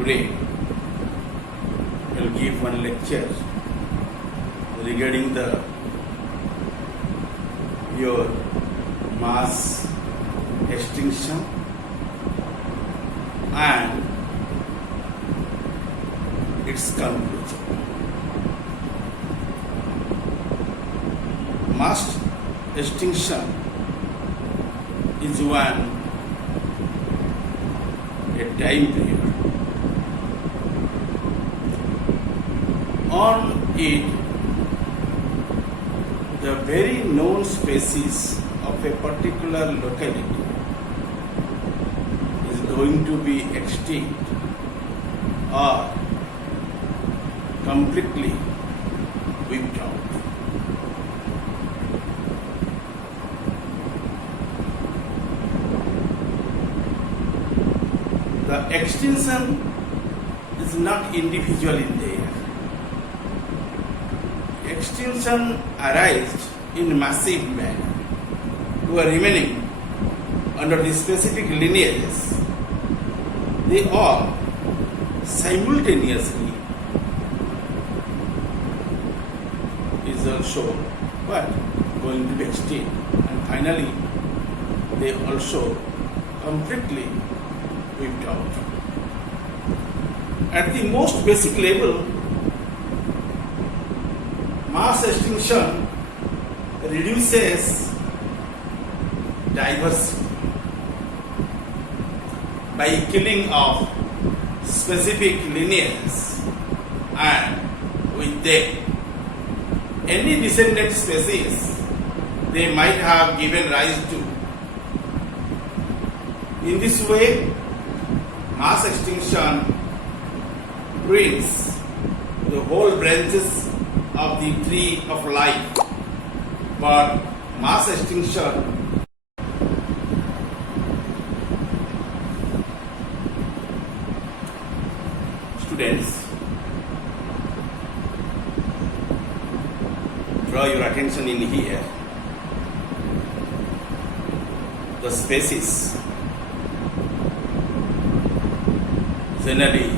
today will give one lecture regarding your mass extinction and its conclusion. Mass extinction is a time period. On it, the very known species of a particular locality is going to be extinct or completely wiped out. The extinction is not individual in there. Extinction arises in massive manner who are remaining under the specific lineages. They all simultaneously is also but going to be extinct, and finally they also completely wiped out. At the most basic level, mass extinction reduces diversity by killing off specific lineages, and with them any descendant species they might have given rise to. In this way, mass extinction ruins the whole branches of the tree of life, but mass extinction students, draw your attention in here. The species generally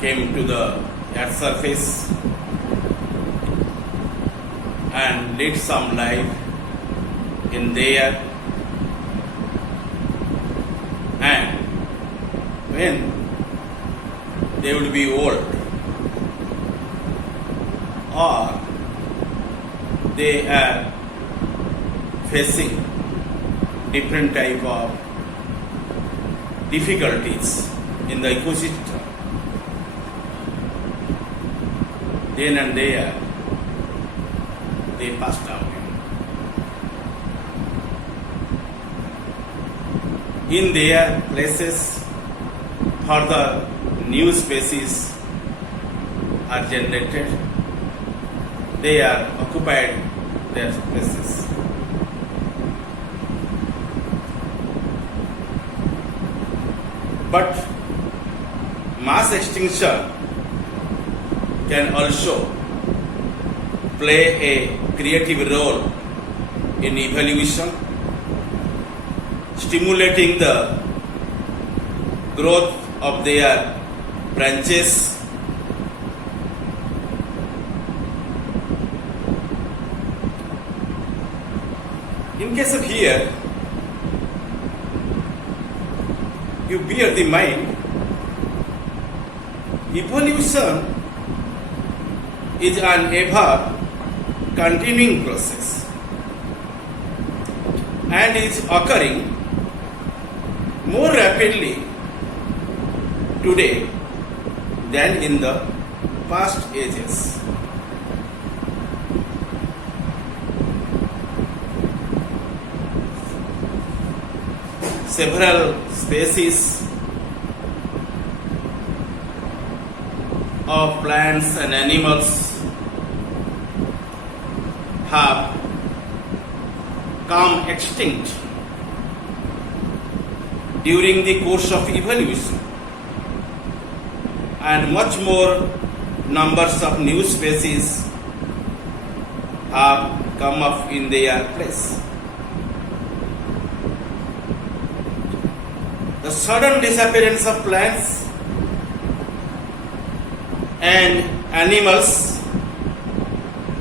came to the earth's surface and led some life in there, and when they would be old or they are facing different type of difficulties in the ecosystem, then and there they passed away. In their places, further new species are generated. They are occupied their places. But mass extinction can also play a creative role in evolution, stimulating the growth of their branches. In case of here, you bear the mind, evolution is an ever continuing process and is occurring more rapidly today than in the past ages. Several species of plants and animals have come extinct during the course of evolution, and much more numbers of new species have come up in their place. the sudden disappearance of plants and animals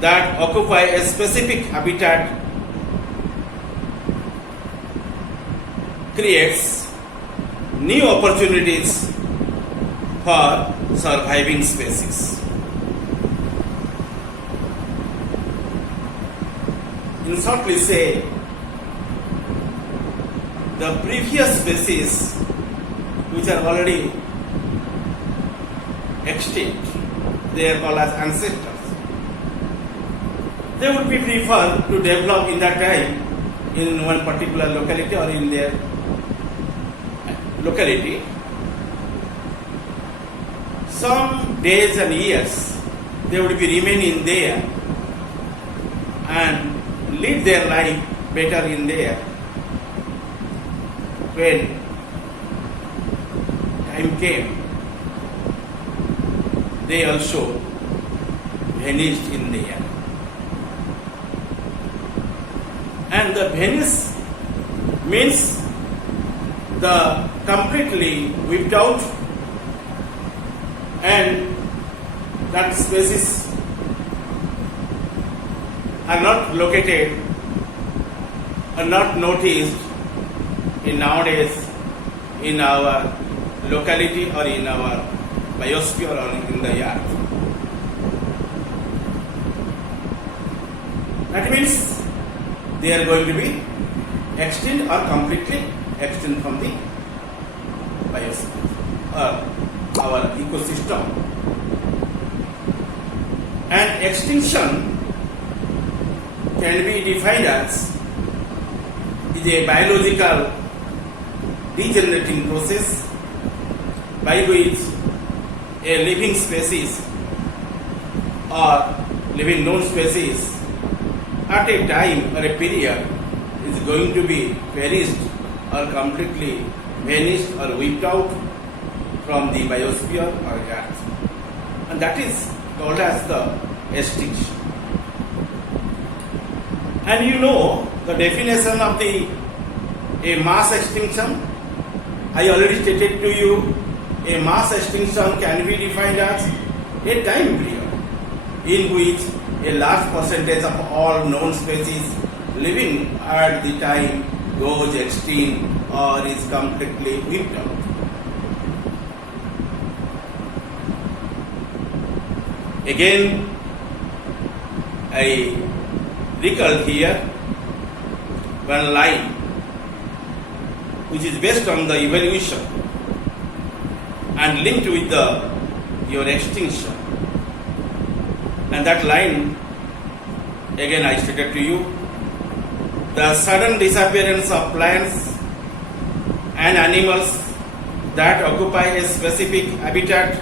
that occupy a specific habitat creates new opportunities for surviving species. In shortly say, the previous species which are already extinct, they are called as ancestors. They would be preferred to develop in that time in one particular locality or in their locality. Some days and years they would be remaining there and lead their life better in there. When time came, they also vanished in the air. And the vanish means the completely wiped out, and that species are not located, are not noticed in nowadays in our locality or in our biosphere or in the earth. That means they are going to be extinct or completely extinct from the biosphere or our ecosystem. And extinction can be defined as is a biological degenerating process by which a living species or living known species at a time or a period is going to be perished or completely vanished or wiped out from the biosphere or earth. And that is called as the extinction. And you know the definition of a mass extinction. I already stated to you, a mass extinction can be defined as a time period in which a large percentage of all known species living at the time goes extinct or is completely wiped out. Again, I recall here one line which is based on the evolution and linked with your extinction. And that line, again I stated to you, the sudden disappearance of plants and animals that occupy a specific habitat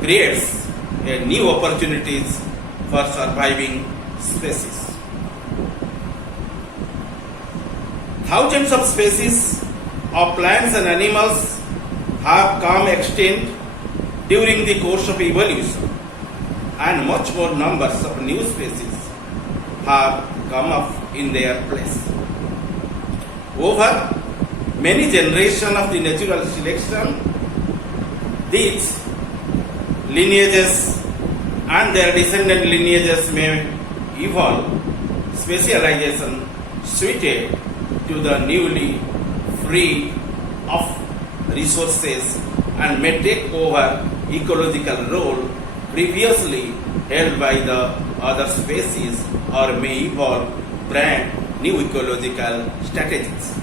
creates a new opportunities for surviving species. Thousands of species of plants and animals have come extinct during the course of evolution, and much more numbers of new species have come up in their place. Over many generations of the natural selection, these lineages and their descendant lineages may evolve specialization suited to the newly freed of resources and may take over ecological role previously held by the other species or may evolve brand new ecological strategies.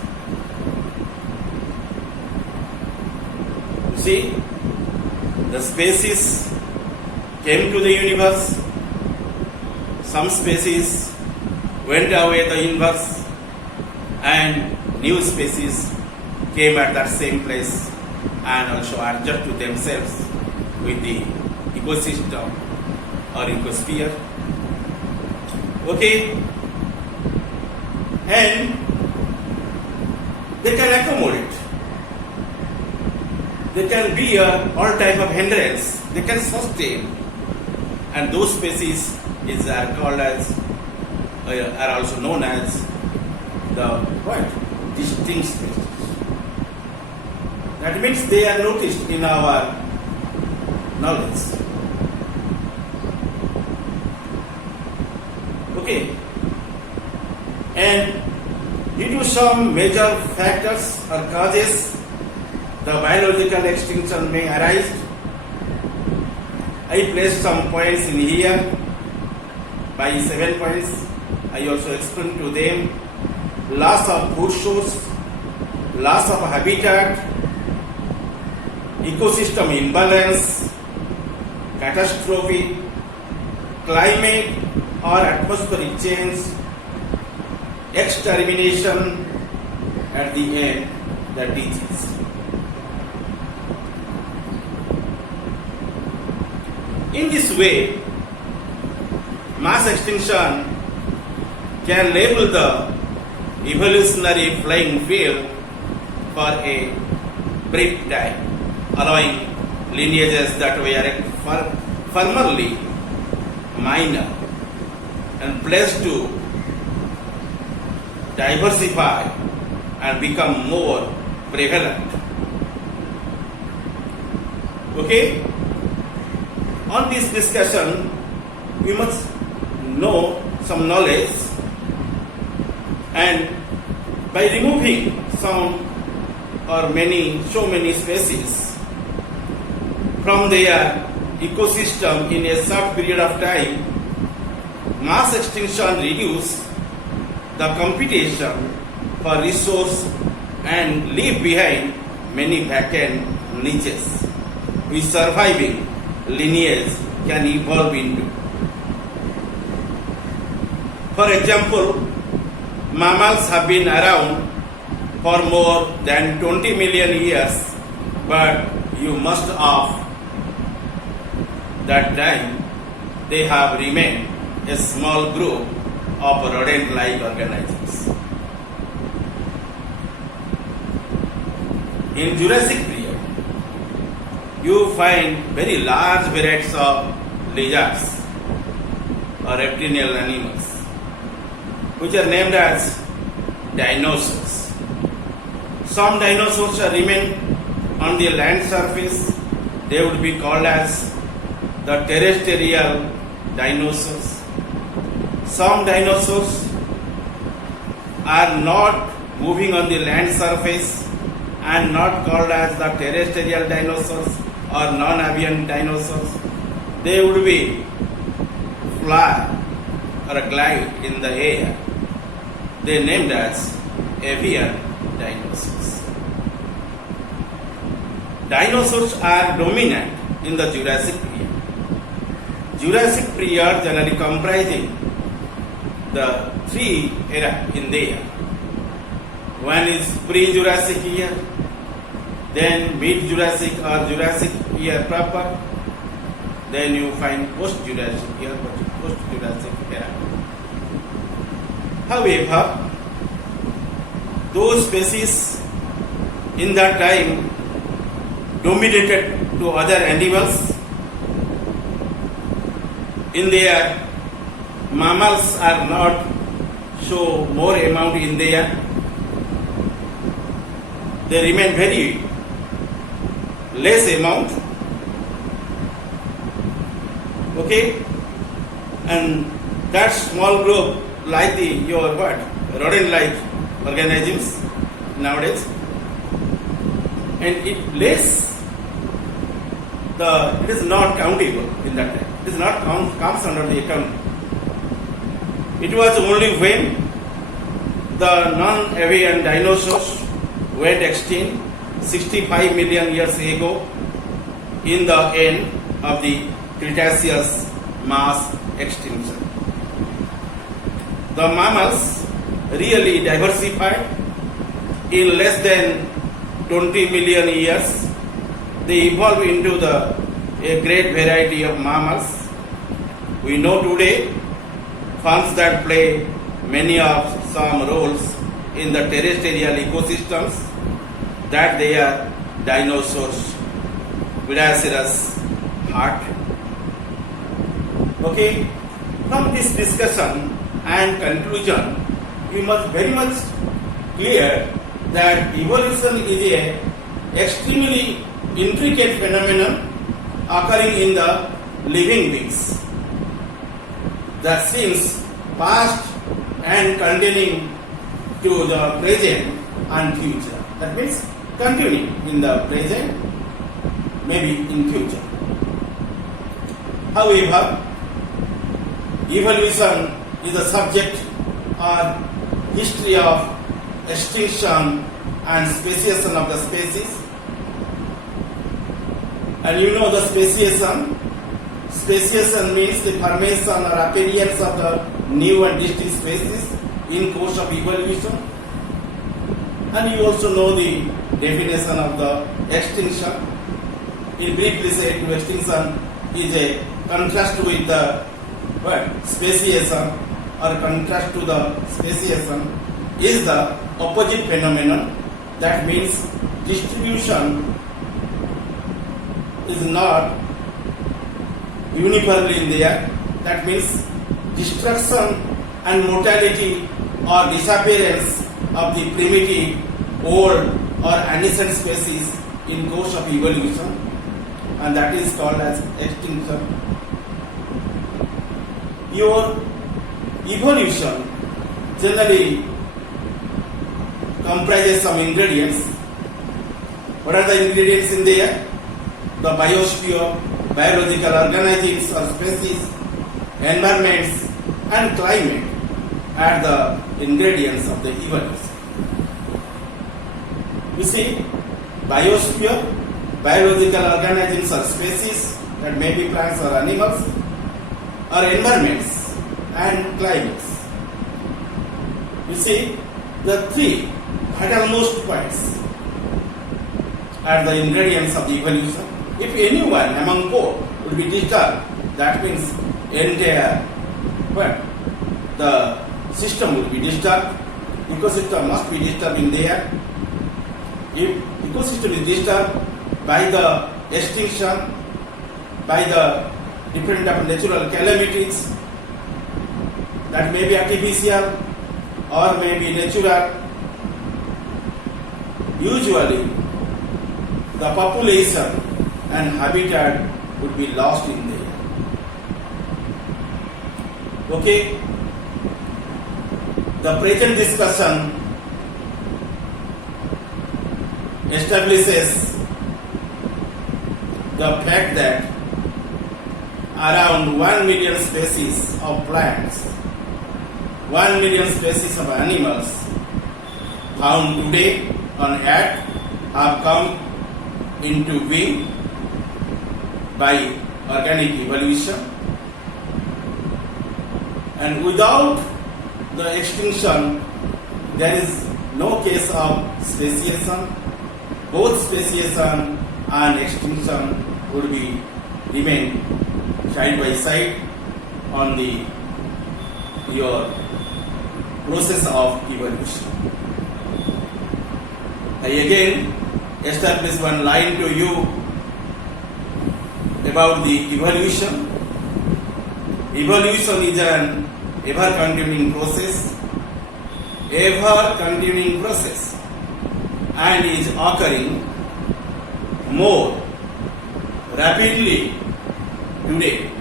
You see, the species came to the universe, some species went away the universe, and new species came at that same place and also adjust to themselves with the ecosystem or ecosphere. Okay, and they can accommodate, they can be all type of hindrance, they can sustain, and those species are called as are also known as the what? Distinct species. That means they are noticed in our knowledge. Okay. And due to some major factors or causes, the biological extinction may arise. I placed some points in here by 7 points. I also explained to them loss of food source, loss of habitat, ecosystem imbalance, catastrophe, climate or atmospheric change, extermination, at the end, the disease. In this way, mass extinction can label the evolutionary playing field for a brief time, allowing lineages that were formerly minor and placed to diversify and become more prevalent. Okay? On this discussion, we must know some knowledge, and by removing some or so many species from their ecosystem in a short period of time, mass extinction reduces the competition for resource and leave behind many vacant niches which surviving lineage can evolve into. For example, mammals have been around for more than 20 million years, but you must of that time they have remained a small group of rodent-like organisms. In Jurassic period, you find very large varieties of lizards or reptilian animals, which are named as dinosaurs. Some dinosaurs remain on the land surface. They would be called as the terrestrial dinosaurs. Some dinosaurs are not moving on the land surface and not called as the terrestrial dinosaurs or non-avian dinosaurs. They would be fly or glide in the air. They are named as avian dinosaurs. Dinosaurs are dominant in the Jurassic period. Jurassic period generally comprising the three eras in there. One is pre-Jurassic year, then mid-Jurassic or Jurassic year proper, then you find post-Jurassic year, post-Jurassic era. However, those species in that time dominated to other animals. In there, mammals are not show more amount in there. They remain very less amount. Okay, and that small group like your rodent-like organisms nowadays, and it is not countable in that time. It is not comes under the account. It was only when the non-avian dinosaurs went extinct 65 million years ago in the end of the Cretaceous mass extinction. The mammals really diversified in less than 20 million years. They evolved into a great variety of mammals. We know today forms that play many of some roles in the terrestrial ecosystems, that they are dinosaurs, Cretaceous, heart. Okay, from this discussion and conclusion, we must very much clear that evolution is a extremely intricate phenomenon occurring in the living beings that seems past and continuing to the present and future. That means continuing in the present, maybe in future. However, evolution is a subject or history of extinction and speciation of the species. And you know the speciation. Speciation means the formation or appearance of the new and distinct species in course of evolution. And you also know the definition of the extinction. In briefly said, extinction is a contrast with the speciation, or contrast to the speciation is the opposite phenomenon. That means distribution is not uniformly in the air. That means destruction and mortality or disappearance of the primitive, old or ancient species in course of evolution, and that is called as extinction. Your evolution generally comprises some ingredients. What are the ingredients in there? The biosphere, biological organisms or species, environments and climate are the ingredients of the evolution. You see, biosphere, biological organisms or species, that may be plants or animals, or environments and climates. You see, the three uttermost points are the ingredients of the evolution. If any one among four will be disturbed, that means entire the system will be disturbed. Ecosystem must be disturbed in there. If ecosystem is disturbed by the extinction, by the different natural calamities, that may be artificial or may be natural, usually the population and habitat would be lost in there. Okay? The present discussion establishes the fact that around 1 million species of plants, 1 million species of animals found today on Earth have come into being by organic evolution, and without the extinction there is no case of speciation. Both speciation and extinction would be remain side by side on the your process of evolution. I again establish one line to you about the evolution. Evolution is an ever-continuing process, and is occurring more rapidly today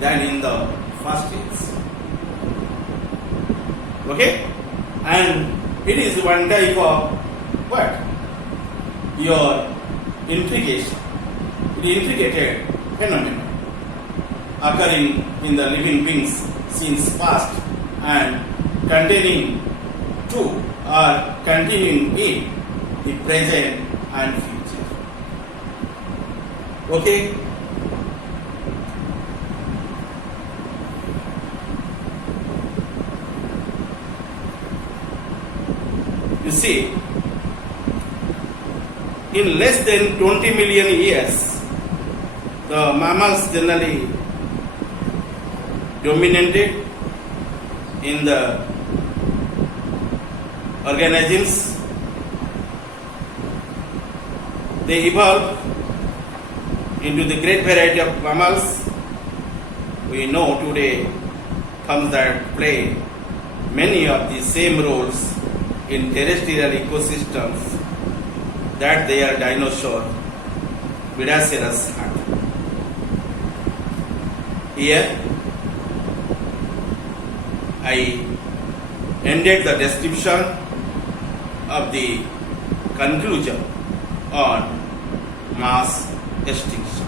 than in the first days. Okay? And it is one type of your intrication, intricated phenomenon occurring in the living beings since past and continuing to or continuing in the present and future. Okay? You see, in less than 20 million years, the mammals generally dominated in the organisms. They evolved into the great variety of mammals we know today comes that play many of the same roles in terrestrial ecosystems that their dinosaur Vidaceras had. Here I ended the description of the conclusion on mass extinction.